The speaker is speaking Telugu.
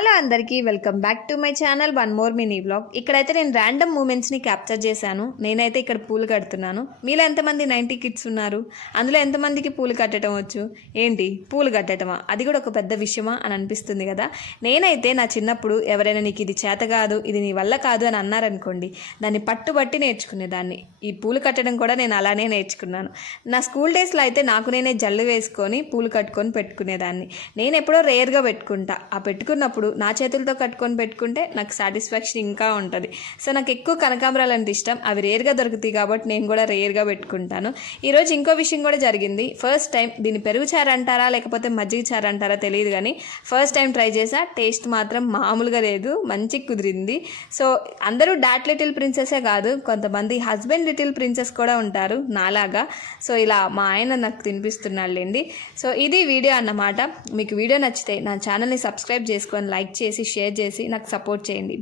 హలో అందరికీ welcome back to my channel one more mini blog ఇక్కడైతే నేను ర్యాండమ్ మూమెంట్స్ని క్యాప్చర్ చేశాను. నేనైతే ఇక్కడ పూలు కడుతున్నాను. మీలో ఎంతమంది నైంటీ కిడ్స్ ఉన్నారు? అందులో ఎంతమందికి పూలు కట్టడం వచ్చు? ఏంటి? పూలు కట్టడమా? అది కూడా ఒక పెద్ద విషయమా అని అనిపిస్తుంది కదా? నేనైతే నా చిన్నప్పుడు ఎవరైనా నీకు ఇది చేత కాదు ఇది నీ వల్ల కాదు అని అన్నారనుకోండి దాన్ని పట్టుబట్టి నేర్చుకునేదాన్ని. ఈ పూలు కట్టడం కూడా నేను అలానే నేర్చుకున్నాను. నా స్కూల్ డేస్లో అయితే నాకు నేనే జల్లు వేసుకొని పూలు కట్టుకొని పెట్టుకునేదాన్ని. నేను ఎప్పుడో రేర్గా పెట్టుకుంటా. ఆ పెట్టుకున్నప్పుడు నా చేతులతో కట్టుకొని పెట్టుకుంటే నాకు సాటిస్ఫాక్షన్ ఇంకా ఉంటుంది. సో నాకు ఎక్కువ కనకాంబరాలు అంటే ఇష్టం. అవి రేర్గా దొరుకుతాయి కాబట్టి నేను కూడా రేర్గా పెట్టుకుంటాను. ఈరోజు ఇంకో విషయం కూడా జరిగింది. ఫస్ట్ టైం దీన్ని పెరుగు చారు అంటారా లేకపోతే మజ్జిగ చారు అంటారా తెలియదు కానీ ఫస్ట్ టైం ట్రై చేసా. టేస్ట్ మాత్రం మామూలుగా లేదు. మంచి కుదిరింది. సో అందరూ డాట్ లిటిల్ ప్రిన్సెసే కాదు. కొంతమంది హస్బెండ్ లిటిల్ ప్రిన్సెస్ కూడా ఉంటారు నాలాగా. సో ఇలా మా ఆయన నాకు తినిపిస్తున్నాళ్ళండి సో ఇది వీడియో అన్నమాట. మీకు వీడియో నచ్చితే నా ఛానల్ని సబ్స్క్రైబ్ చేసుకొని లైక్ చేసి షేర్ చేసి నాకు సపోర్ట్ చేయండి.